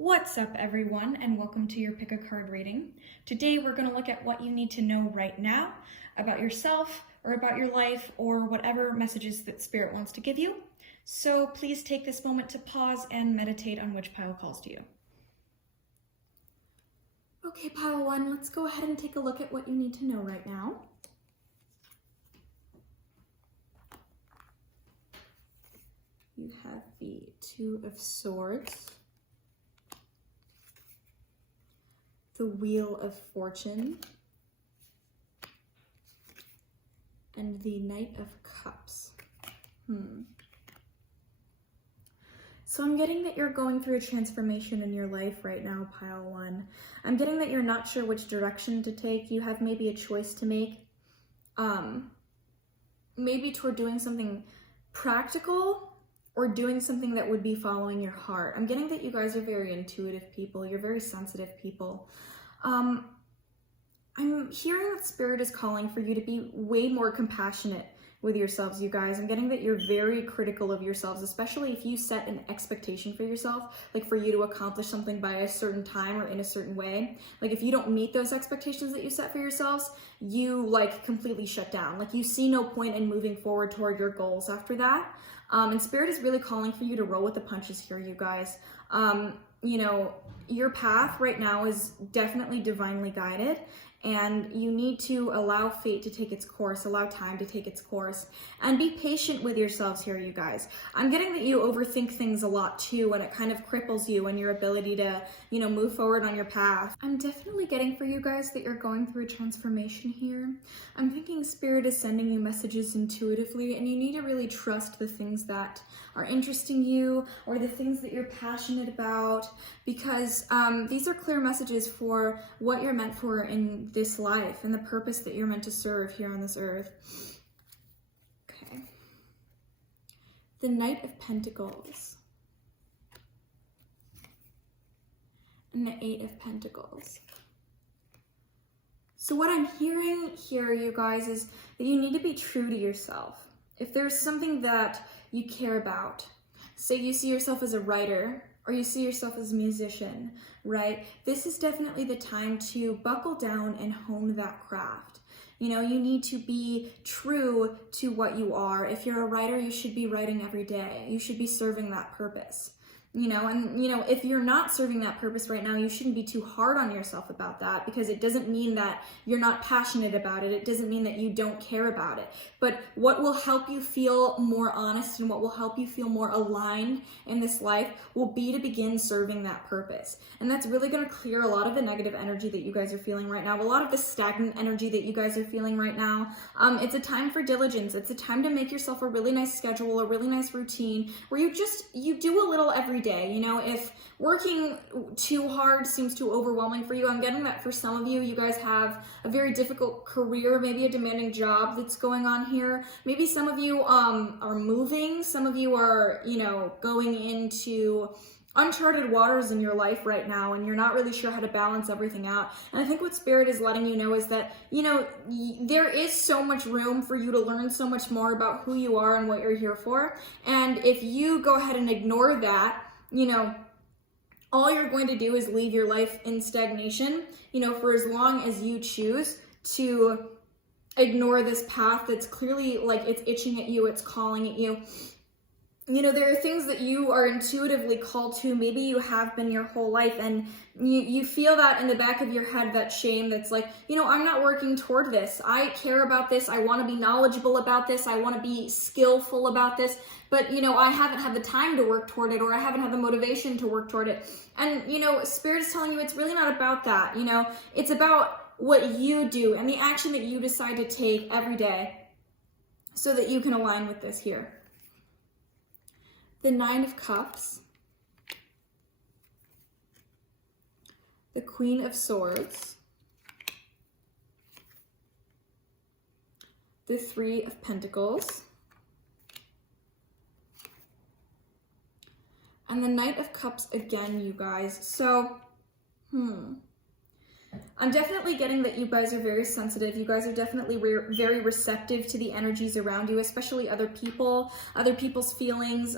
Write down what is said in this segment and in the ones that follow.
What's up, everyone, and welcome to your Pick a Card reading. Today we're going to look at what you need to know right now about yourself or about your life or whatever messages that Spirit wants to give you. So please take this moment to pause and meditate on which pile calls to you. Okay, pile one, let's go ahead and take a look at what you need to know right now. You have the Two of Swords, the Wheel of Fortune, and the Knight of Cups. So I'm getting that you're going through a transformation in your life right now, pile one. I'm getting that you're not sure which direction to take. You have maybe a choice to make. Maybe toward doing something practical or doing something that would be following your heart. I'm getting that you guys are very intuitive people. You're very sensitive people. I'm hearing that Spirit is calling for you to be way more compassionate with yourselves, you guys. I'm getting that you're very critical of yourselves, especially if you set an expectation for yourself, like for you to accomplish something by a certain time or in a certain way. Like if you don't meet those expectations that you set for yourselves, you like completely shut down. Like you see no point in moving forward toward your goals after that. And Spirit is really calling for you to roll with the punches here, you guys. You know, your path right now is definitely divinely guided, and you need to allow fate to take its course, allow time to take its course, and be patient with yourselves here, you guys. I'm getting that you overthink things a lot too, and it kind of cripples you and your ability to, you know, move forward on your path. I'm definitely getting for you guys that you're going through a transformation here. I'm thinking Spirit is sending you messages intuitively, and you need to really trust the things that are interesting you or the things that you're passionate about, because these are clear messages for what you're meant for in this life and the purpose that you're meant to serve here on this earth. Okay. The Knight of Pentacles and the Eight of Pentacles. So what I'm hearing here, you guys, is that you need to be true to yourself. If there's something that you care about, say you see yourself as a writer or you see yourself as a musician, right? This is definitely the time to buckle down and hone that craft. You know, you need to be true to what you are. If you're a writer, you should be writing every day. You should be serving that purpose. You know, and you know, if you're not serving that purpose right now, you shouldn't be too hard on yourself about that, because it doesn't mean that you're not passionate about it. It doesn't mean that you don't care about it. But what will help you feel more honest and what will help you feel more aligned in this life will be to begin serving that purpose. And that's really going to clear a lot of the negative energy that you guys are feeling right now, a lot of the stagnant energy that you guys are feeling right now. It's a time for diligence. It's a time to make yourself a really nice schedule, a really nice routine where you do a little every day. You know, if working too hard seems too overwhelming for you, I'm getting that for some of you, you guys have a very difficult career, maybe a demanding job that's going on here. Maybe some of you are moving. Some of you are, you know, going into uncharted waters in your life right now, and you're not really sure how to balance everything out. And I think what Spirit is letting you know is that, you know, there is so much room for you to learn so much more about who you are and what you're here for. And if you go ahead and ignore that, you know, all you're going to do is leave your life in stagnation, you know, for as long as you choose to ignore this path that's clearly like it's itching at you, it's calling at you. You know, there are things that you are intuitively called to. Maybe you have been your whole life, and you feel that in the back of your head, that shame that's like, you know, I'm not working toward this. I care about this. I want to be knowledgeable about this. I want to be skillful about this. But, you know, I haven't had the time to work toward it, or I haven't had the motivation to work toward it. And, you know, Spirit is telling you it's really not about that. You know, it's about what you do and the action that you decide to take every day so that you can align with this here. The Nine of Cups, the Queen of Swords, the Three of Pentacles, and the Knight of Cups again, you guys. So, I'm definitely getting that you guys are very sensitive. You guys are definitely very receptive to the energies around you, especially other people, other people's feelings.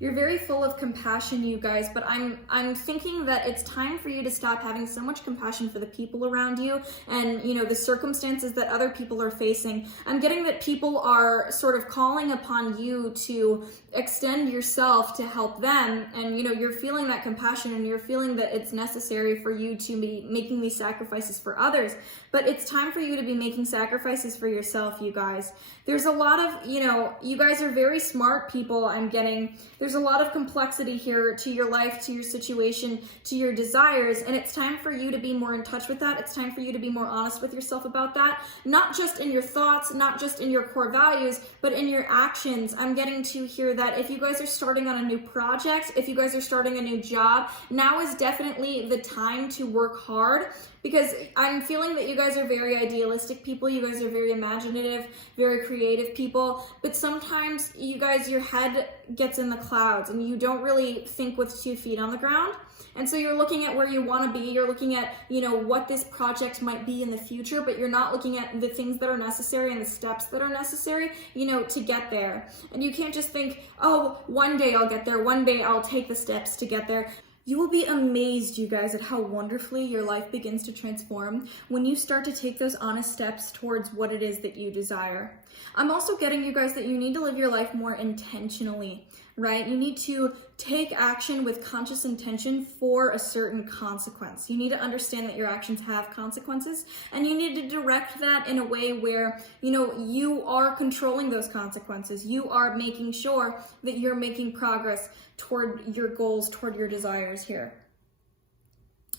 You're very full of compassion, you guys, but I'm thinking that it's time for you to stop having so much compassion for the people around you and, you know, the circumstances that other people are facing. I'm getting that people are sort of calling upon you to extend yourself to help them, and, you know, you're feeling that compassion and you're feeling that it's necessary for you to be making these sacrifices for others, but it's time for you to be making sacrifices for yourself, you guys. There's a lot of, you know, you guys are very smart people, I'm getting. There's a lot of complexity here to your life, to your situation, to your desires, and it's time for you to be more in touch with that. It's time for you to be more honest with yourself about that, not just in your thoughts, not just in your core values, but in your actions. I'm getting to hear that if you guys are starting on a new project, if you guys are starting a new job, now is definitely the time to work hard, because I'm feeling that you guys are very idealistic people. You guys are very imaginative, very creative people, but sometimes you guys, your head gets in the clouds and you don't really think with 2 feet on the ground. And so you're looking at where you want to be, you're looking at, you know, what this project might be in the future, but you're not looking at the things that are necessary and the steps that are necessary, you know, to get there. And you can't just think, oh, one day I'll get there, one day I'll take the steps to get there. You will be amazed, you guys, at how wonderfully your life begins to transform when you start to take those honest steps towards what it is that you desire. I'm also getting, you guys, that you need to live your life more intentionally, right? You need to take action with conscious intention for a certain consequence. You need to understand that your actions have consequences, and you need to direct that in a way where, you know, you are controlling those consequences. You are making sure that you're making progress toward your goals, toward your desires here.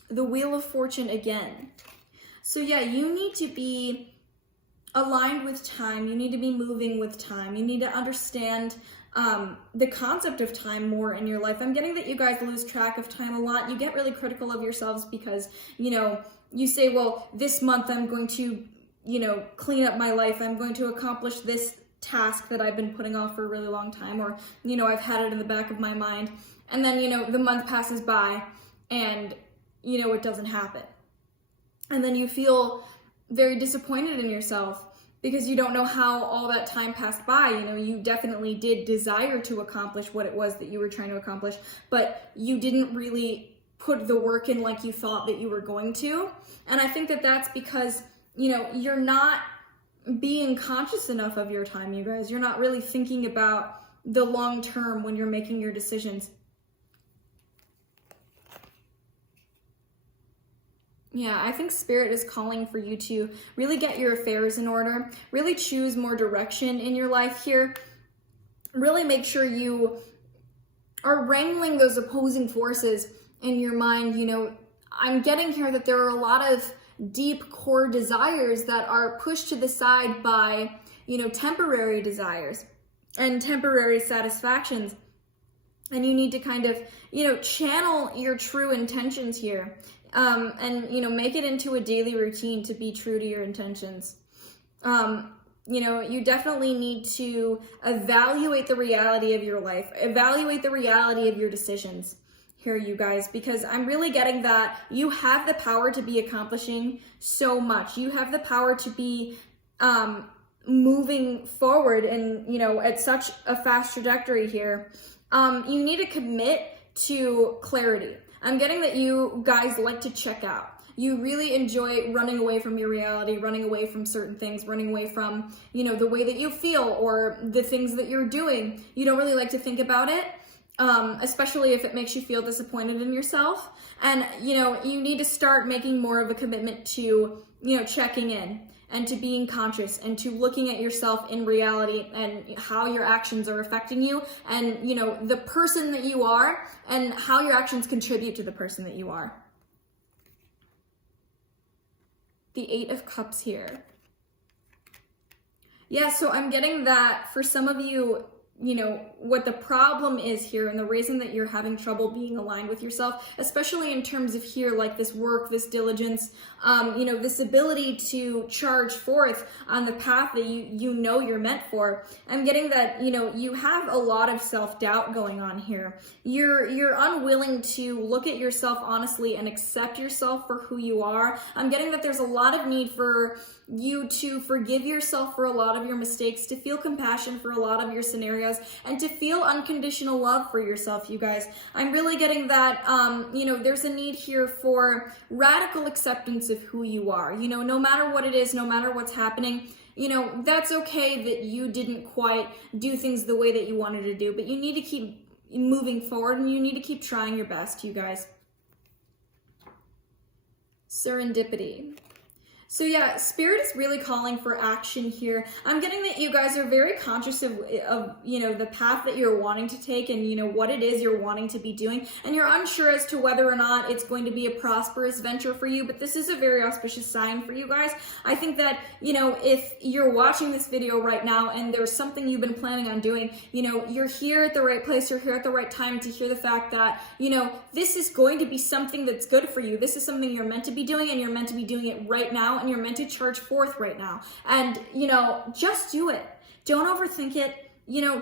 The Wheel of Fortune again. So yeah, you need to be aligned with time. You need to be moving with time. You need to understand the concept of time more in your life. I'm getting that you guys lose track of time a lot. You get really critical of yourselves because, you know, you say, well, this month I'm going to, you know, clean up my life. I'm going to accomplish this task that I've been putting off for a really long time, or, you know, I've had it in the back of my mind. And then, you know, the month passes by and, you know, it doesn't happen. And then you feel very disappointed in yourself because you don't know how all that time passed by. You know, you definitely did desire to accomplish what it was that you were trying to accomplish, but you didn't really put the work in like you thought that you were going to. And I think that that's because, you know, you're not being conscious enough of your time, you guys. You're not really thinking about the long term when you're making your decisions. Yeah, I think Spirit is calling for you to really get your affairs in order, really choose more direction in your life here, really make sure you are wrangling those opposing forces in your mind. You know, I'm getting here that there are a lot of deep core desires that are pushed to the side by, you know, temporary desires and temporary satisfactions. And you need to kind of, you know, channel your true intentions here. And, you know, make it into a daily routine to be true to your intentions. You know, you definitely need to evaluate the reality of your life, evaluate the reality of your decisions here, you guys, because I'm really getting that you have the power to be accomplishing so much. You have the power to be moving forward and, you know, at such a fast trajectory here. You need to commit to clarity. I'm getting that you guys like to check out. You really enjoy running away from your reality, running away from certain things, running away from, you know, the way that you feel or the things that you're doing. You don't really like to think about it, especially if it makes you feel disappointed in yourself. And, you know, you need to start making more of a commitment to, you know, checking in and to being conscious and to looking at yourself in reality and how your actions are affecting you and, you know, the person that you are and how your actions contribute to the person that you are. The 8 of Cups here. Yeah, so I'm getting that for some of you, what the problem is here, and the reason that you're having trouble being aligned with yourself, especially in terms of here, like this work, this diligence, this ability to charge forth on the path that you're meant for. I'm getting that, you have a lot of self-doubt going on here. You're unwilling to look at yourself honestly and accept yourself for who you are. I'm getting that there's a lot of need for you to forgive yourself for a lot of your mistakes, to feel compassion for a lot of your scenarios, and to feel unconditional love for yourself, you guys. I'm really getting that, there's a need here for radical acceptance of who you are. No matter what it is, no matter what's happening, that's okay that you didn't quite do things the way that you wanted to do, but you need to keep moving forward, and you need to keep trying your best, you guys. Serendipity. So yeah, Spirit is really calling for action here. I'm getting that you guys are very conscious of the path that you're wanting to take, and what it is you're wanting to be doing, and you're unsure as to whether or not it's going to be a prosperous venture for you, but this is a very auspicious sign for you guys. I think that, if you're watching this video right now and there's something you've been planning on doing, you're here at the right place, you're here at the right time to hear the fact that, this is going to be something that's good for you. This is something you're meant to be doing, and you're meant to be doing it right now, and you're meant to charge forth right now. And, just do it. Don't overthink it.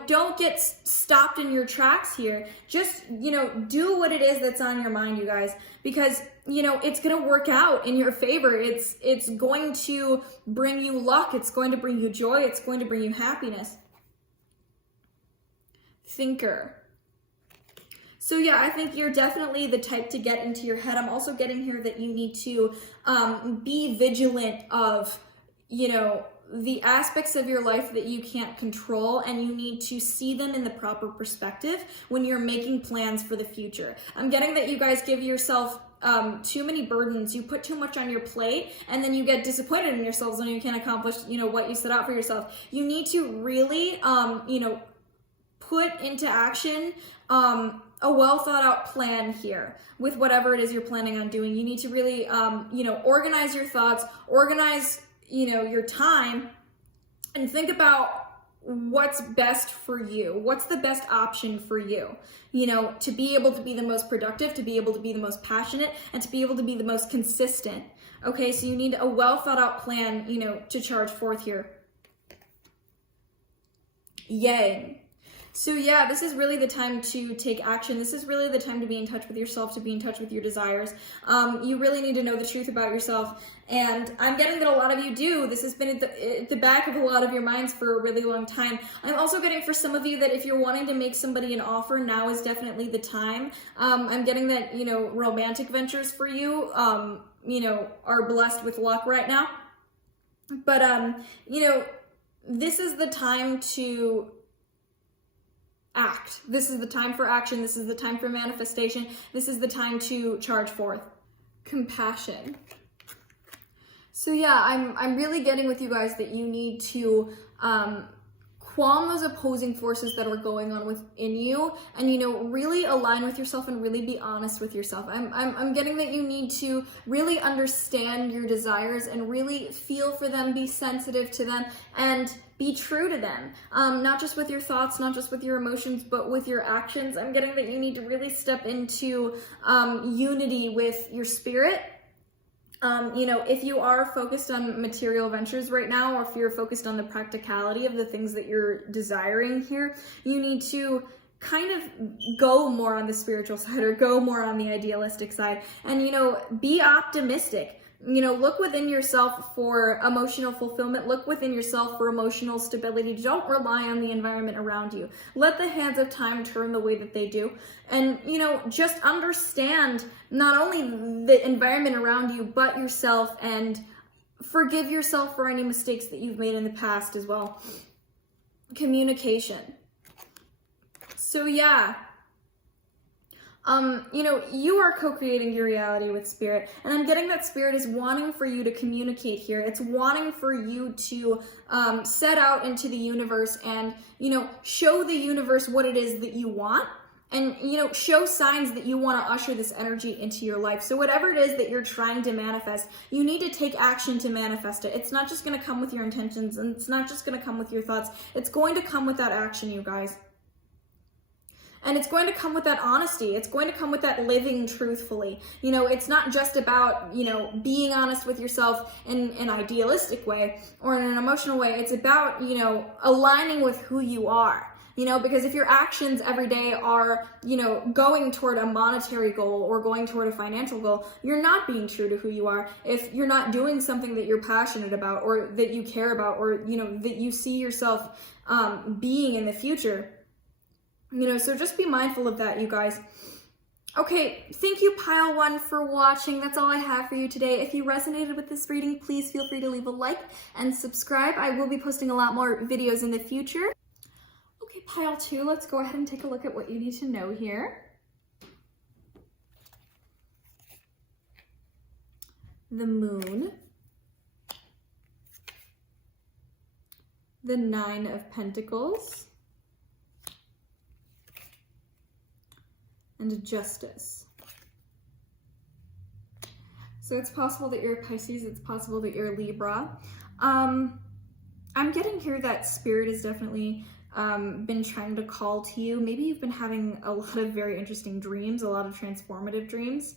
Don't get stopped in your tracks here. Just, do what it is that's on your mind, you guys, because, it's going to work out in your favor. It's going to bring you luck. It's going to bring you joy. It's going to bring you happiness. Thinker. So yeah, I think you're definitely the type to get into your head. I'm also getting here that you need to be vigilant of, the aspects of your life that you can't control, and you need to see them in the proper perspective when you're making plans for the future. I'm getting that you guys give yourself too many burdens. You put too much on your plate, and then you get disappointed in yourselves when you can't accomplish, what you set out for yourself. You need to really, put into action a well thought out plan here with whatever it is you're planning on doing. You need to really, organize your thoughts, organize, your time, and think about what's best for you. What's the best option for you, to be able to be the most productive, to be able to be the most passionate, and to be able to be the most consistent. Okay, so you need a well thought out plan, to charge forth here. Yang. So yeah, this is really the time to take action. This is really the time to be in touch with yourself, to be in touch with your desires. You really need to know the truth about yourself. And I'm getting that a lot of you do. This has been at the back of a lot of your minds for a really long time. I'm also getting for some of you that if you're wanting to make somebody an offer, now is definitely the time. I'm getting that, romantic ventures for you, are blessed with luck right now. But, this is the time to act. This is the time for action. This is the time for manifestation. This is the time to charge forth. Compassion. So yeah, I'm really getting with you guys that you need to qualm those opposing forces that are going on within you, and really align with yourself and really be honest with yourself. I'm getting that you need to really understand your desires and really feel for them, be sensitive to them, and be true to them. Not just with your thoughts, not just with your emotions, but with your actions. I'm getting that you need to really step into unity with your spirit. If you are focused on material ventures right now, or if you're focused on the practicality of the things that you're desiring here, you need to kind of go more on the spiritual side, or go more on the idealistic side, and, be optimistic. Look within yourself for emotional fulfillment. Look within yourself for emotional stability. Don't rely on the environment around you. Let the hands of time turn the way that they do. And, just understand not only the environment around you, but yourself, and forgive yourself for any mistakes that you've made in the past as well. Communication. So yeah. You are co-creating your reality with spirit, and I'm getting that spirit is wanting for you to communicate here. It's wanting for you to set out into the universe and, show the universe what it is that you want, and, show signs that you want to usher this energy into your life. So whatever it is that you're trying to manifest, you need to take action to manifest it. It's not just going to come with your intentions, and it's not just going to come with your thoughts. It's going to come with that action, you guys. And it's going to come with that honesty. It's going to come with that living truthfully. You know, it's not just about, you know, being honest with yourself in an idealistic way or in an emotional way. It's about, you know, aligning with who you are. You know, because if your actions every day are, you know, going toward a monetary goal or going toward a financial goal, you're not being true to who you are. If you're not doing something that you're passionate about or that you care about or, you know, that you see yourself being in the future, you know, so just be mindful of that, you guys. Okay, thank you, Pile 1, for watching. That's all I have for you today. If you resonated with this reading, please feel free to leave a like and subscribe. I will be posting a lot more videos in the future. Okay, Pile 2, let's go ahead and take a look at what you need to know here. The Moon, the Nine of Pentacles, and Justice. So it's possible that you're a Pisces, it's possible that you're a Libra. I'm getting here that Spirit is definitely been trying to call to you. Maybe you've been having a lot of very interesting dreams, a lot of transformative dreams.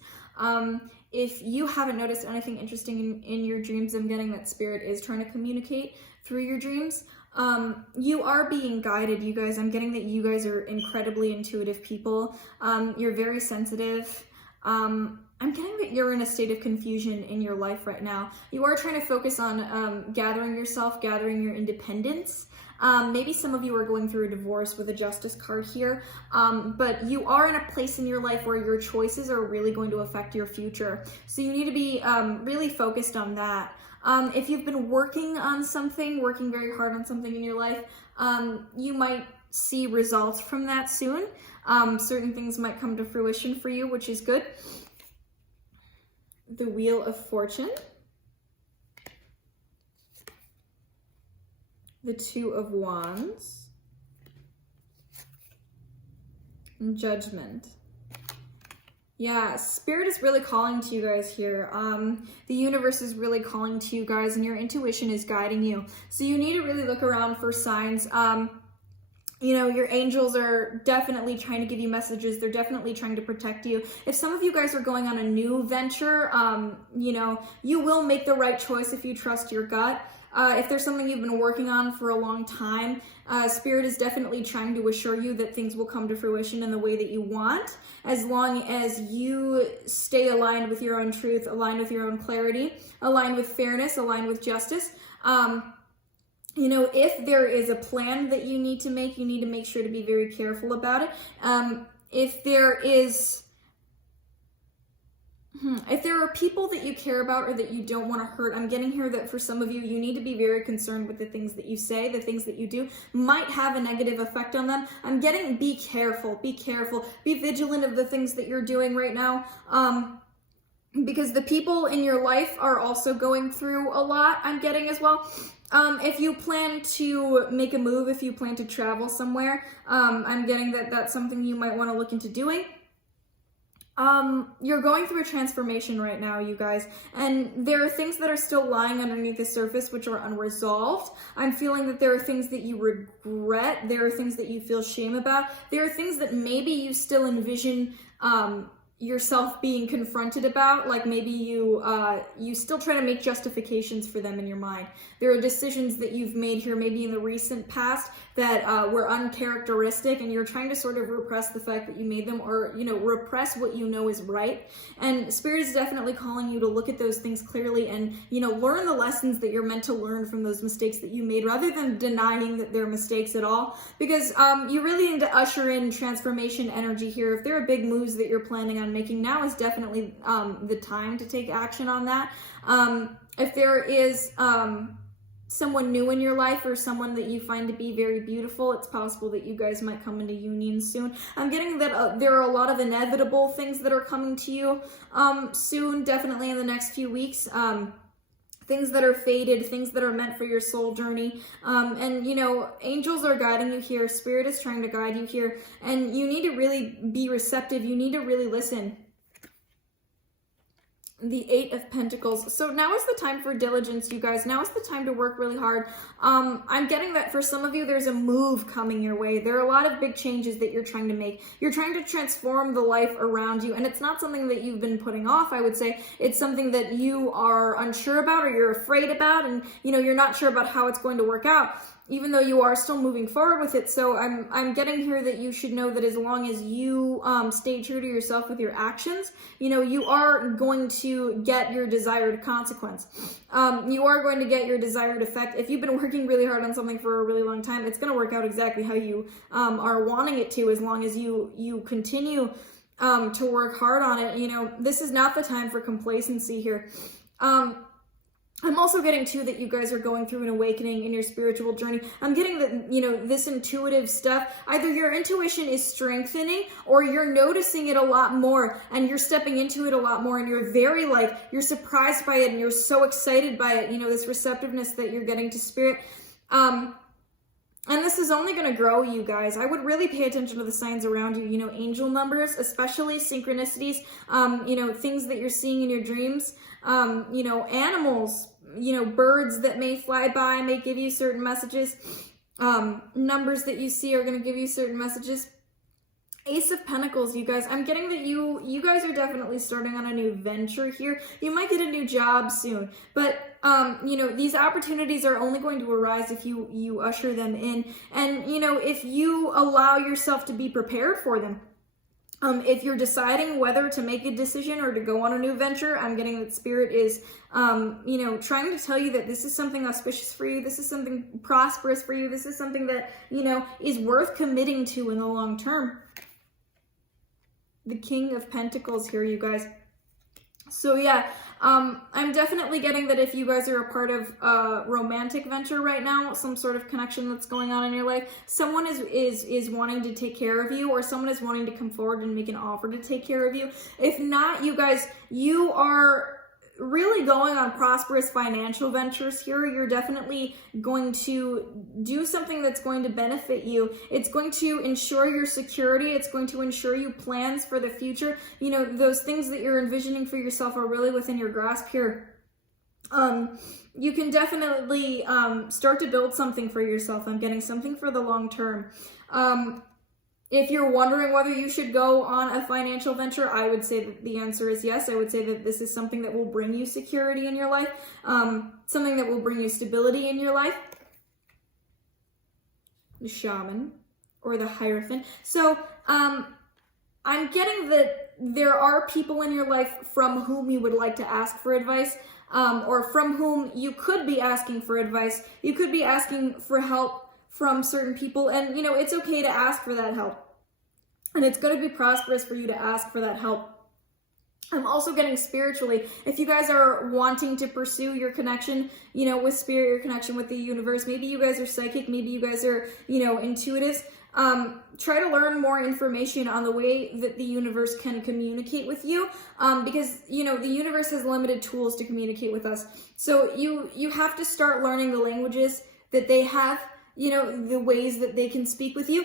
If you haven't noticed anything interesting in your dreams, I'm getting that Spirit is trying to communicate through your dreams. You are being guided, you guys. I'm getting that you guys are incredibly intuitive people. You're very sensitive. I'm getting that you're in a state of confusion in your life right now. You are trying to focus on gathering yourself, gathering your independence. Maybe some of you are going through a divorce with a Justice card here, but you are in a place in your life where your choices are really going to affect your future. So you need to be really focused on that. If you've been working on something, working very hard on something in your life, you might see results from that soon. Certain things might come to fruition for you, which is good. The Wheel of Fortune. The Two of Wands, and Judgment. Yeah, Spirit is really calling to you guys here. The universe is really calling to you guys, and your intuition is guiding you. So you need to really look around for signs. You know, your angels are definitely trying to give you messages. They're definitely trying to protect you. If some of you guys are going on a new venture, you know, you will make the right choice if you trust your gut. If there's something you've been working on for a long time, Spirit is definitely trying to assure you that things will come to fruition in the way that you want, as long as you stay aligned with your own truth, aligned with your own clarity, aligned with fairness, aligned with justice. You know, if there is a plan that you need to make sure to be very careful about it. If there are people that you care about or that you don't want to hurt, I'm getting here that for some of you, you need to be very concerned with the things that you say, the things that you do might have a negative effect on them. I'm getting be careful, be vigilant of the things that you're doing right now. Because the people in your life are also going through a lot, I'm getting as well. If you plan to make a move, if you plan to travel somewhere, I'm getting that that's something you might want to look into doing. You're going through a transformation right now, you guys, and there are things that are still lying underneath the surface which are unresolved. I'm feeling that there are things that you regret, there are things that you feel shame about, there are things that maybe you still envision yourself being confronted about, like maybe you still try to make justifications for them in your mind. There are decisions that you've made here maybe in the recent past that were uncharacteristic, and you're trying to sort of repress the fact that you made them, or, you know, repress what you know is right. And Spirit is definitely calling you to look at those things clearly and, you know, learn the lessons that you're meant to learn from those mistakes that you made, rather than denying that they're mistakes at all. Because you really need to usher in transformation energy here. If there are big moves that you're planning on making, now is definitely the time to take action on that. If there is someone new in your life, or someone that you find to be very beautiful, it's possible that you guys might come into union soon. I'm getting that there are a lot of inevitable things that are coming to you soon, definitely in the next few weeks. Things that are fated, things that are meant for your soul journey. And, you know, angels are guiding you here. Spirit is trying to guide you here. And you need to really be receptive. You need to really listen. The Eight of Pentacles. So now is the time for diligence, you guys. Now is the time to work really hard. I'm getting that for some of you, there's a move coming your way. There are a lot of big changes that you're trying to make. You're trying to transform the life around you, and it's not something that you've been putting off, I would say. It's something that you are unsure about, or you're afraid about, and you're not sure about how it's going to work out, even though you are still moving forward with it. So I'm getting here that you should know that as long as you stay true to yourself with your actions, you are going to get your desired consequence. You are going to get your desired effect. If you've been working really hard on something for a really long time, it's going to work out exactly how you are wanting it to, as long as you continue to work hard on it. This is not the time for complacency here. I'm also getting too that you guys are going through an awakening in your spiritual journey. I'm getting that, this intuitive stuff, either your intuition is strengthening or you're noticing it a lot more and you're stepping into it a lot more, and you're very you're surprised by it and you're so excited by it, this receptiveness that you're getting to spirit. And this is only going to grow, you guys. I would really pay attention to the signs around you, angel numbers, especially synchronicities, things that you're seeing in your dreams, animals, birds that may fly by may give you certain messages. Numbers that you see are going to give you certain messages. Ace of Pentacles, you guys. I'm getting that you guys are definitely starting on a new venture here. You might get a new job soon, but these opportunities are only going to arise if you usher them in, and if you allow yourself to be prepared for them. If you're deciding whether to make a decision or to go on a new venture, I'm getting that Spirit is, trying to tell you that this is something auspicious for you. This is something prosperous for you. This is something that, is worth committing to in the long term. The King of Pentacles here, you guys. So yeah, I'm definitely getting that if you guys are a part of a romantic venture right now, some sort of connection that's going on in your life, someone is wanting to take care of you, or someone is wanting to come forward and make an offer to take care of you. If not, you guys, you are really going on prosperous financial ventures here. You're definitely going to do something that's going to benefit you. It's going to ensure your security. It's going to ensure you plans for the future. Those things that you're envisioning for yourself are really within your grasp here. You can definitely start to build something for yourself. I'm getting something for the long term. If you're wondering whether you should go on a financial venture, I would say that the answer is yes. I would say that this is something that will bring you security in your life, something that will bring you stability in your life. The Shaman or the Hierophant. So I'm getting that there are people in your life from whom you would like to ask for advice, or from whom you could be asking for advice. You could be asking for help from certain people, and it's okay to ask for that help, and it's going to be prosperous for you to ask for that help. I'm also getting spiritually, if you guys are wanting to pursue your connection, with spirit, your connection with the universe, maybe you guys are psychic, maybe you guys are, intuitive, try to learn more information on the way that the universe can communicate with you, because, the universe has limited tools to communicate with us. So you have to start learning the languages that they have, the ways that they can speak with you,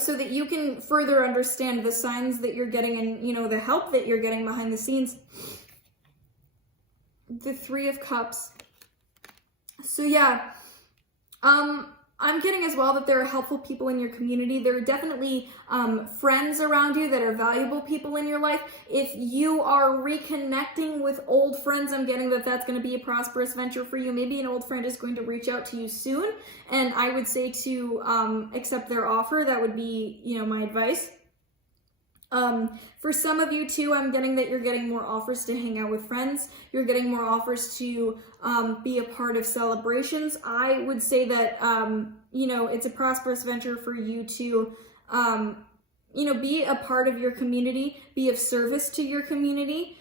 so that you can further understand the signs that you're getting and, the help that you're getting behind the scenes. The Three of Cups. So yeah, I'm getting as well that there are helpful people in your community. There are definitely friends around you that are valuable people in your life. If you are reconnecting with old friends, I'm getting that that's going to be a prosperous venture for you. Maybe an old friend is going to reach out to you soon, and I would say to accept their offer. That would be, my advice. For some of you too, I'm getting that you're getting more offers to hang out with friends. You're getting more offers to be a part of celebrations. I would say that, it's a prosperous venture for you to, be a part of your community, be of service to your community.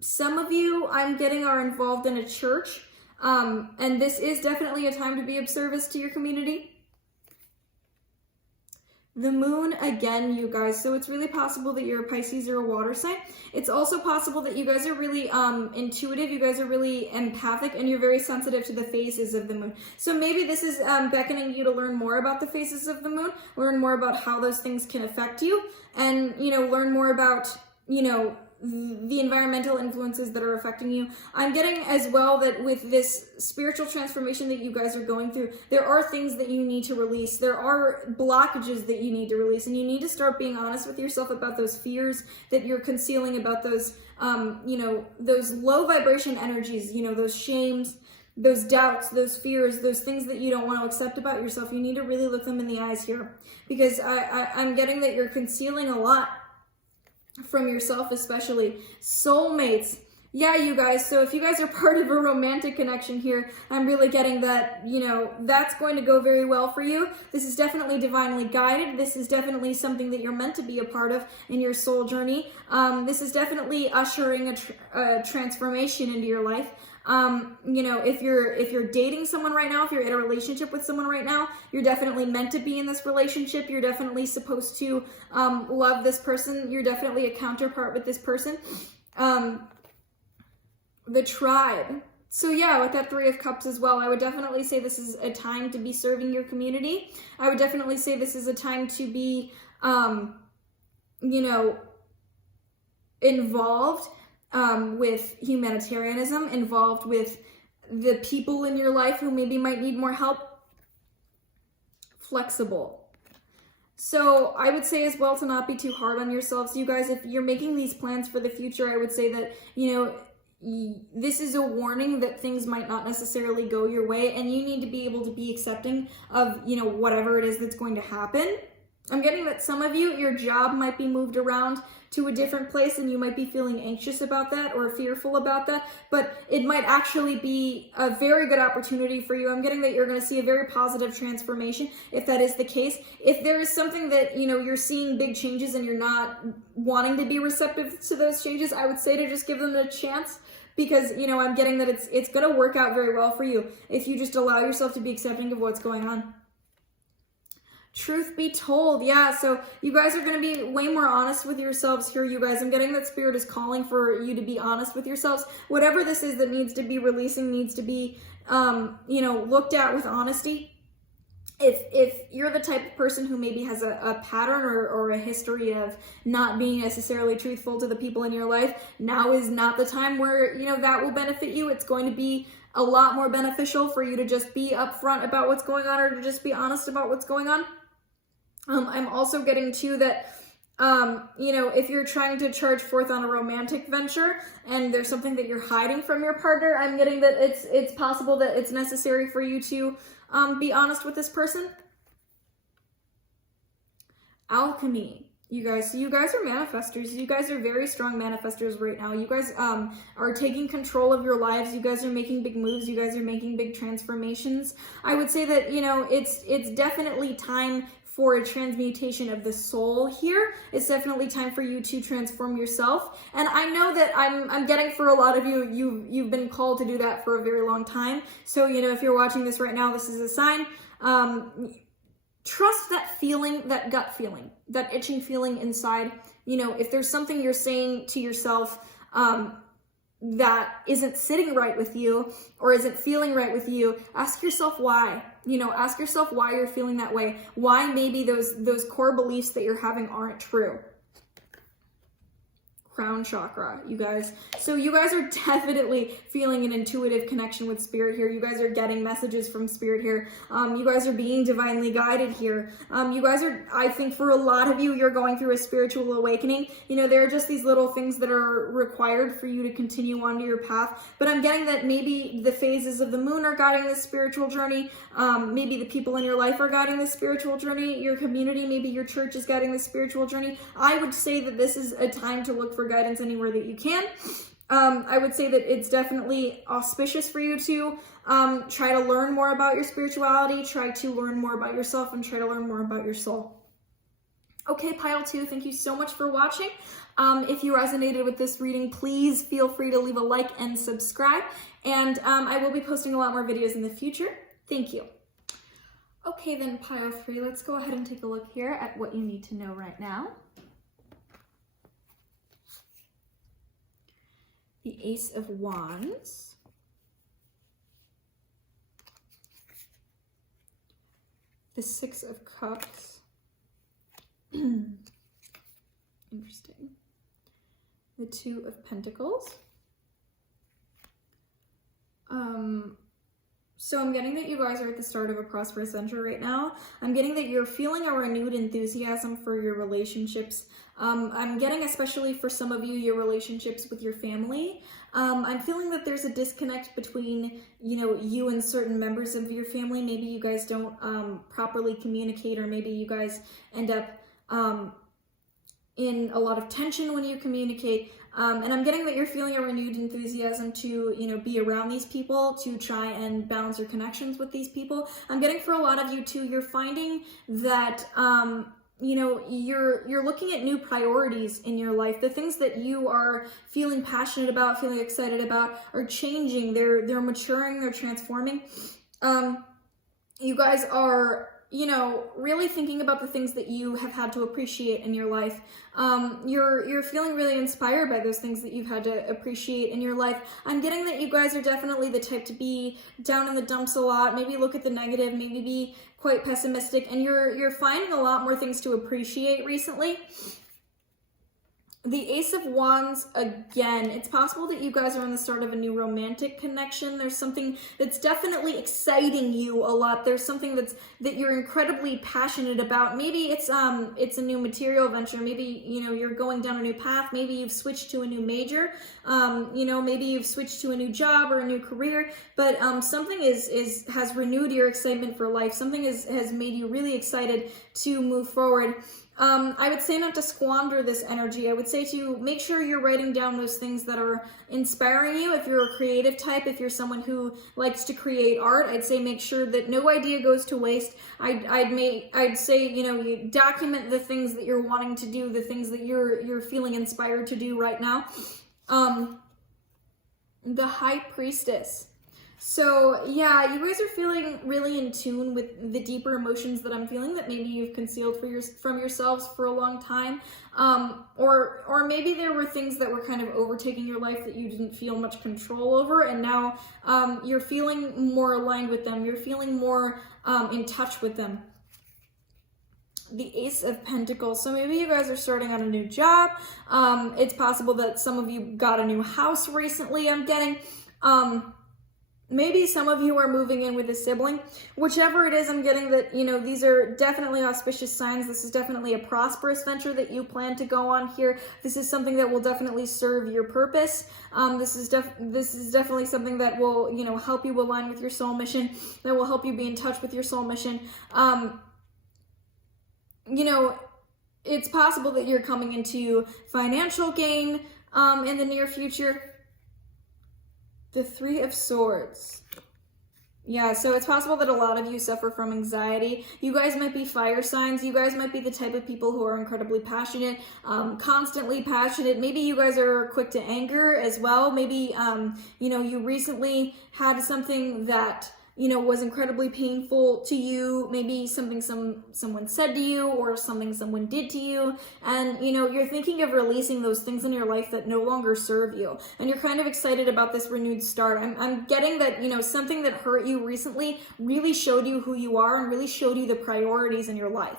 Some of you, I'm getting, are involved in a church, and this is definitely a time to be of service to your community. The Moon again, you guys. So it's really possible that you're a Pisces or a water sign. It's also possible that you guys are really intuitive. You guys are really empathic, and you're very sensitive to the phases of the moon. So maybe this is beckoning you to learn more about the phases of the moon, learn more about how those things can affect you, and, learn more about, the environmental influences that are affecting you. I'm getting as well that with this spiritual transformation that you guys are going through, there are things that you need to release. There are blockages that you need to release, and you need to start being honest with yourself about those fears that you're concealing, about those, those low vibration energies, those shames, those doubts, those fears, those things that you don't want to accept about yourself. You need to really look them in the eyes here, because I'm getting that you're concealing a lot from yourself, especially soulmates. Yeah, you guys, so if you guys are part of a romantic connection here, I'm really getting that, that's going to go very well for you. This is definitely divinely guided. This is definitely something that you're meant to be a part of in your soul journey. This is definitely ushering a transformation into your life. If you're dating someone right now, if you're in a relationship with someone right now, you're definitely meant to be in this relationship. You're definitely supposed to love this person. You're definitely a counterpart with this person. The tribe. So yeah, with that 3 of Cups as well, I would definitely say this is a time to be serving your community. I would definitely say this is a time to be, involved with humanitarianism, involved with the people in your life who maybe might need more help. Flexible. So I would say as well to not be too hard on yourselves. You guys, if you're making these plans for the future, I would say that, this is a warning that things might not necessarily go your way, and you need to be able to be accepting of, whatever it is that's going to happen. I'm getting that some of you, your job might be moved around to a different place, and you might be feeling anxious about that or fearful about that, but it might actually be a very good opportunity for you. I'm getting that you're going to see a very positive transformation if that is the case. If there is something that, you're seeing big changes and you're not wanting to be receptive to those changes, I would say to just give them a chance, because, I'm getting that it's going to work out very well for you if you just allow yourself to be accepting of what's going on. Truth be told, yeah, so you guys are going to be way more honest with yourselves here, you guys. I'm getting that Spirit is calling for you to be honest with yourselves. Whatever this is that needs to be releasing needs to be, looked at with honesty. If you're the type of person who maybe has a pattern or a history of not being necessarily truthful to the people in your life, now is not the time where, that will benefit you. It's going to be a lot more beneficial for you to just be upfront about what's going on, or to just be honest about what's going on. I'm also getting too that, if you're trying to charge forth on a romantic venture and there's something that you're hiding from your partner, I'm getting that it's possible that it's necessary for you to be honest with this person. Alchemy. You guys, so you guys are manifestors. You guys are very strong manifestors right now. You guys are taking control of your lives. You guys are making big moves. You guys are making big transformations. I would say that, it's definitely time for a transmutation of the soul here. It's definitely time for you to transform yourself. And I know that I'm getting for a lot of you, you've been called to do that for a very long time. So, if you're watching this right now, this is a sign. Trust that feeling, that gut feeling, that itching feeling inside. If there's something you're saying to yourself that isn't sitting right with you or isn't feeling right with you, ask yourself why. Ask yourself why you're feeling that way. Why maybe those core beliefs that you're having aren't true. Crown chakra, you guys. So you guys are definitely feeling an intuitive connection with Spirit here. You guys are getting messages from Spirit here. You guys are being divinely guided here. You guys are, I think for a lot of you, you're going through a spiritual awakening. There are just these little things that are required for you to continue onto your path. But I'm getting that maybe the phases of the moon are guiding this spiritual journey. Maybe the people in your life are guiding this spiritual journey. Your community, maybe your church is guiding this spiritual journey. I would say that this is a time to look for guidance anywhere that you can. I would say that it's definitely auspicious for you to try to learn more about your spirituality, try to learn more about yourself, and try to learn more about your soul. Okay, pile 2, thank you so much for watching. If you resonated with this reading, please feel free to leave a like and subscribe. And I will be posting a lot more videos in the future. Thank you. Okay then, pile 3, let's go ahead and take a look here at what you need to know right now. The Ace of Wands, the Six of Cups, interesting, the Two of Pentacles. So I'm getting that you guys are at the start of a prosperous venture right now. I'm getting that you're feeling a renewed enthusiasm for your relationships. I'm getting, especially for some of you, your relationships with your family. I'm feeling that there's a disconnect between, you and certain members of your family. Maybe you guys don't properly communicate, or maybe you guys end up in a lot of tension when you communicate. And I'm getting that you're feeling a renewed enthusiasm to, be around these people, to try and balance your connections with these people. I'm getting for a lot of you too, you're finding that, you're looking at new priorities in your life. The things that you are feeling passionate about, feeling excited about, are changing. They're maturing, they're transforming. You guys are, really thinking about the things that you have had to appreciate in your life. You're feeling really inspired by those things that you've had to appreciate in your life. I'm getting that you guys are definitely the type to be down in the dumps a lot, maybe look at the negative, maybe be quite pessimistic, and you're finding a lot more things to appreciate recently. The Ace of Wands, again, it's possible that you guys are on the start of a new romantic connection. There's something that's definitely exciting you a lot. There's something that you're incredibly passionate about. Maybe it's a new material venture. Maybe, you're going down a new path. Maybe you've switched to a new major. Maybe you've switched to a new job or a new career. But something has renewed your excitement for life. Something has made you really excited to move forward. I would say not to squander this energy. I would say to make sure you're writing down those things that are inspiring you. If you're a creative type, if you're someone who likes to create art, I'd say make sure that no idea goes to waste. I'd say, you document the things that you're wanting to do, the things that you're feeling inspired to do right now. The High Priestess. So yeah, you guys are feeling really in tune with the deeper emotions that I'm feeling that maybe you've concealed from yourselves for a long time. Or maybe there were things that were kind of overtaking your life that you didn't feel much control over, and now you're feeling more aligned with them. You're feeling more in touch with them. The Ace of Pentacles. So maybe you guys are starting on a new job. It's possible that some of you got a new house recently, I'm getting. Maybe some of you are moving in with a sibling. Whichever it is, I'm getting that, these are definitely auspicious signs. This is definitely a prosperous venture that you plan to go on here. This is something that will definitely serve your purpose. This is definitely something that will, help you align with your soul mission, that will help you be in touch with your soul mission. It's possible that you're coming into financial gain in the near future. The Three of Swords. Yeah, so it's possible that a lot of you suffer from anxiety. You guys might be fire signs. You guys might be the type of people who are incredibly passionate, constantly passionate. Maybe you guys are quick to anger as well. Maybe, you recently had something that, was incredibly painful to you. Maybe something someone said to you, or something someone did to you. And, you're thinking of releasing those things in your life that no longer serve you. And you're kind of excited about this renewed start. I'm getting that, something that hurt you recently really showed you who you are and really showed you the priorities in your life.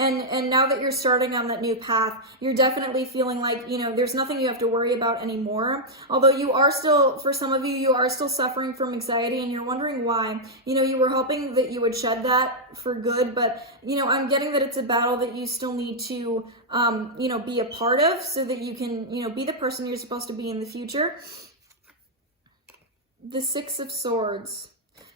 And now that you're starting on that new path, you're definitely feeling like, there's nothing you have to worry about anymore. Although you are still, for some of you, you are still suffering from anxiety, and you're wondering why. You were hoping that you would shed that for good, but, I'm getting that it's a battle that you still need to, be a part of, so that you can, be the person you're supposed to be in the future. The Six of Swords.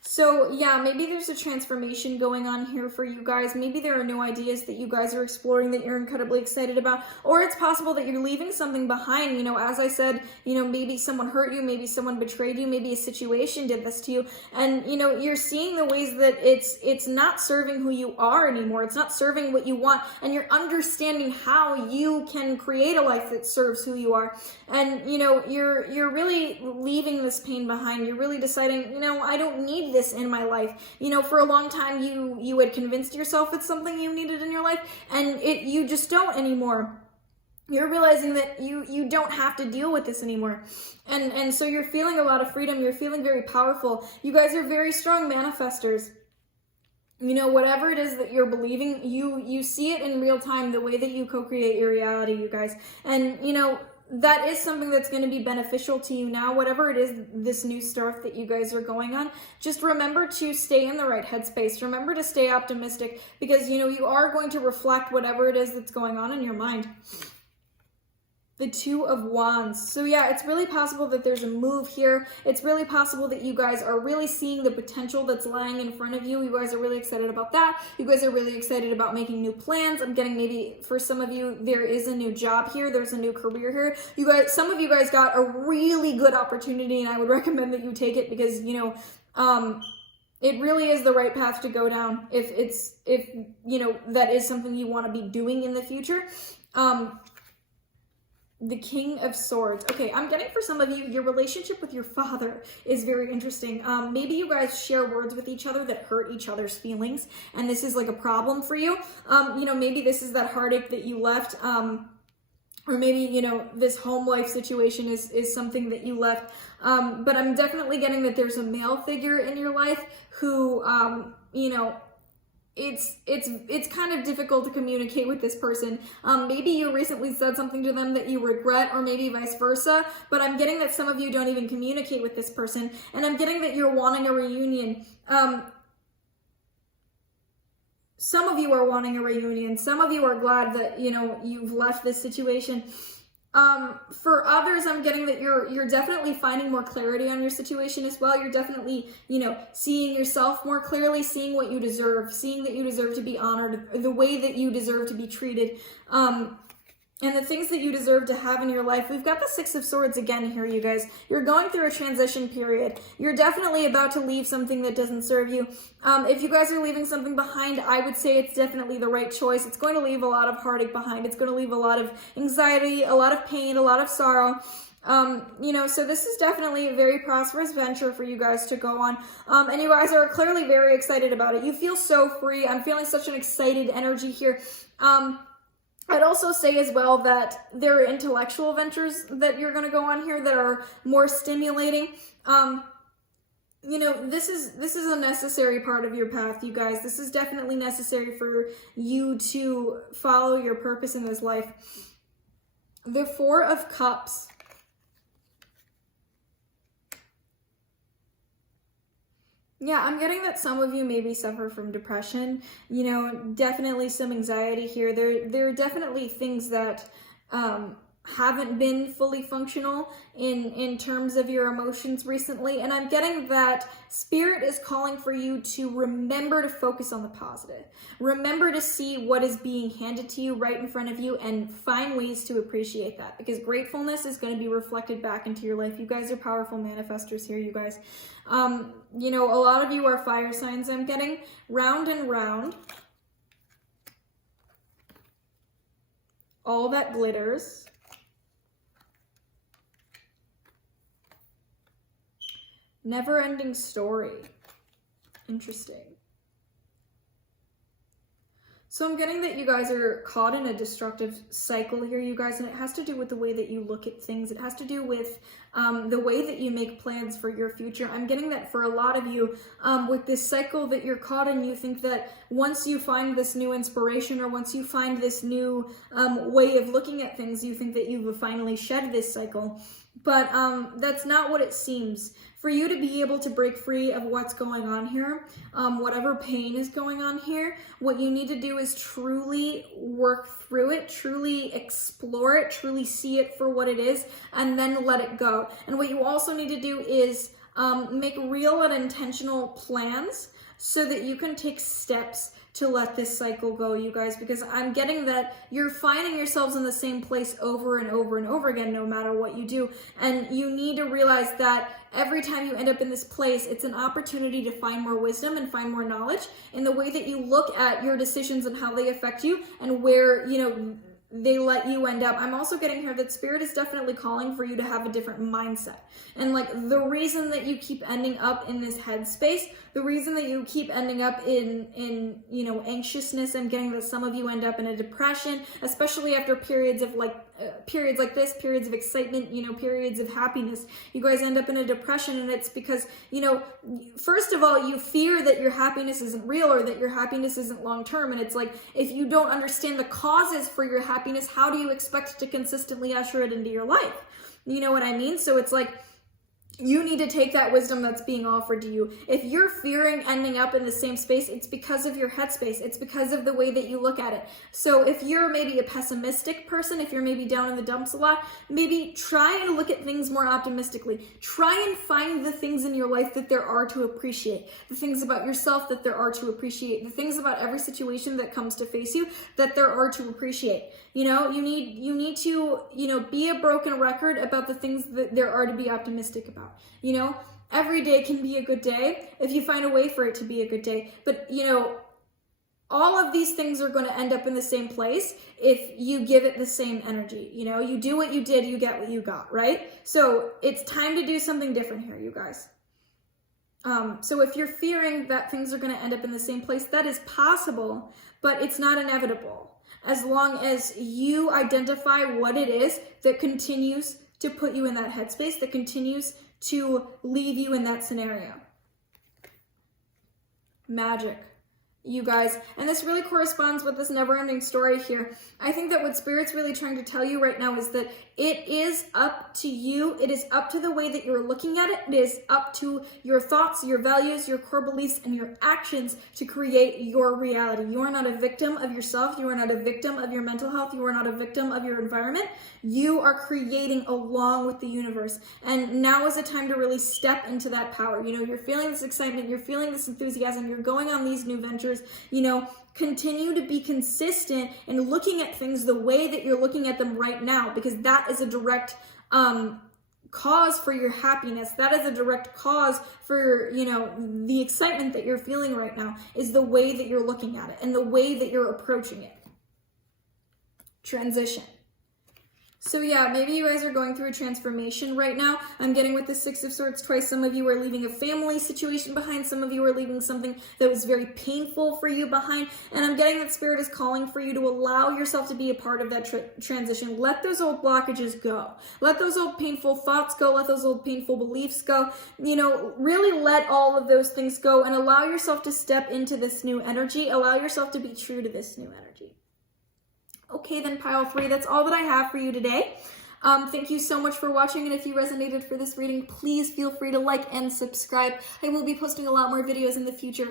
So yeah, maybe there's a transformation going on here for you guys. Maybe there are new ideas that you guys are exploring that you're incredibly excited about. Or it's possible that you're leaving something behind. As I said, maybe someone hurt you, maybe someone betrayed you, maybe a situation did this to you. And, you're seeing the ways that it's not serving who you are anymore. It's not serving what you want. And you're understanding how you can create a life that serves who you are. And, you're really leaving this pain behind. You're really deciding, I don't need this in my life. For a long time you had convinced yourself it's something you needed in your life, and you just don't anymore. You're realizing that you don't have to deal with this anymore. And so you're feeling a lot of freedom. You're feeling very powerful. You guys are very strong manifestors. Whatever it is that you're believing, you see it in real time, the way that you co-create your reality, you guys. And, that is something that's going to be beneficial to you now, whatever it is, this new start that you guys are going on. Just remember to stay in the right headspace. Remember to stay optimistic, because, you know, you are going to reflect whatever it is that's going on in your mind. The Two of Wands. So yeah, it's really possible that there's a move here. It's really possible that you guys are really seeing the potential that's lying in front of you. You guys are really excited about that. You guys are really excited about making new plans. I'm getting, maybe for some of you, there is a new job here. There's a new career here. You guys, some of you guys got a really good opportunity, and I would recommend that you take it, because, you know, it really is the right path to go down if you know, that is something you want to be doing in the future. The King of Swords. Okay, I'm getting for some of you, your relationship with your father is very interesting. Maybe you guys share words with each other that hurt each other's feelings, and this is like a problem for you. You know, maybe this is that heartache that you left, or maybe, you know, this home life situation is something that you left. But I'm definitely getting that there's a male figure in your life who, you know, it's kind of difficult to communicate with this person. Maybe you recently said something to them that you regret, or maybe vice versa, but I'm getting that some of you don't even communicate with this person, and I'm getting that you're wanting a reunion. Some of you are wanting a reunion. Some of you are glad that, you know, you've left this situation. For others, I'm getting that you're definitely finding more clarity on your situation as well. You're definitely, you know, seeing yourself more clearly, seeing what you deserve, seeing that you deserve to be honored, the way that you deserve to be treated, and the things that you deserve to have in your life. We've got the Six of Swords again here, you guys. You're going through a transition period. You're definitely about to leave something that doesn't serve you. If you guys are leaving something behind, I would say it's definitely the right choice. It's going to leave a lot of heartache behind. It's going to leave a lot of anxiety, a lot of pain, a lot of sorrow. You know, so this is definitely a very prosperous venture for you guys to go on. And you guys are clearly very excited about it. You feel so free. I'm feeling such an excited energy here. I'd also say as well that there are intellectual ventures that you're going to go on here that are more stimulating. You know, this is a necessary part of your path, you guys. This is definitely necessary for you to follow your purpose in this life. The Four of Cups. Yeah, I'm getting that some of you maybe suffer from depression, you know, definitely some anxiety here. There are definitely things that haven't been fully functional in terms of your emotions recently. And I'm getting that Spirit is calling for you to remember to focus on the positive. Remember to see what is being handed to you right in front of you and find ways to appreciate that, because gratefulness is going to be reflected back into your life. You guys are powerful manifestors here, you guys. You know, a lot of you are fire signs. I'm getting round and round. All that glitters. Never-ending story. Interesting. So I'm getting that you guys are caught in a destructive cycle here, you guys, and it has to do with the way that you look at things. It has to do with the way that you make plans for your future. I'm getting that for a lot of you, with this cycle that you're caught in, you think that once you find this new inspiration, or once you find this new way of looking at things, you think that you've finally shed this cycle. But that's not what it seems. For you to be able to break free of what's going on here, whatever pain is going on here, what you need to do is truly work through it, truly explore it, truly see it for what it is, and then let it go. And what you also need to do is make real and intentional plans so that you can take steps to let this cycle go, you guys, because I'm getting that you're finding yourselves in the same place over and over and over again, no matter what you do. And you need to realize that every time you end up in this place, it's an opportunity to find more wisdom and find more knowledge in the way that you look at your decisions and how they affect you, and where, you know, they let you end up. I'm also getting here that Spirit is definitely calling for you to have a different mindset. And like the reason that you keep ending up in this headspace, the reason that you keep ending up in you know, anxiousness, I'm getting that some of you end up in a depression, especially after periods of like periods like this, periods of excitement, periods of happiness, you guys end up in a depression, and it's because, first of all, you fear that your happiness isn't real or that your happiness isn't long-term. And it's like, if you don't understand the causes for your happiness, how do you expect to consistently usher it into your life? You know what I mean? So it's like, you need to take that wisdom that's being offered to you. If you're fearing ending up in the same space, it's because of your headspace. It's because of the way that you look at it. So if you're maybe a pessimistic person, if you're maybe down in the dumps a lot, maybe try and look at things more optimistically. Try and find the things in your life that there are to appreciate, the things about yourself that there are to appreciate, the things about every situation that comes to face you that there are to appreciate. You need to, be a broken record about the things that there are to be optimistic about. Every day can be a good day if you find a way for it to be a good day. But, all of these things are going to end up in the same place if you give it the same energy. You do what you did, you get what you got, right? So it's time to do something different here, you guys. So if you're fearing that things are going to end up in the same place, that is possible, but it's not inevitable. As long as you identify what it is that continues to put you in that headspace, that continues to leave you in that scenario. Magic, you guys. And this really corresponds with this never-ending story here. I think that what Spirit's really trying to tell you right now is that it is up to you. It is up to the way that you're looking at it. It is up to your thoughts, your values, your core beliefs, and your actions to create your reality. You are not a victim of yourself. You are not a victim of your mental health. You are not a victim of your environment. You are creating along with the universe. And now is the time to really step into that power. You're feeling this excitement. You're feeling this enthusiasm. You're going on these new ventures. Continue to be consistent in looking at things the way that you're looking at them right now, because that is a direct cause for your happiness. That is a direct cause for, the excitement that you're feeling right now, is the way that you're looking at it and the way that you're approaching it. Transition. So yeah, maybe you guys are going through a transformation right now. I'm getting with the Six of Swords twice. Some of you are leaving a family situation behind. Some of you are leaving something that was very painful for you behind. And I'm getting that Spirit is calling for you to allow yourself to be a part of that transition. Let those old blockages go. Let those old painful thoughts go. Let those old painful beliefs go. Really let all of those things go and allow yourself to step into this new energy. Allow yourself to be true to this new energy. Okay, then pile 3, that's all that I have for you today. Thank you so much for watching, and if you resonated for this reading, please feel free to like and subscribe. I will be posting a lot more videos in the future.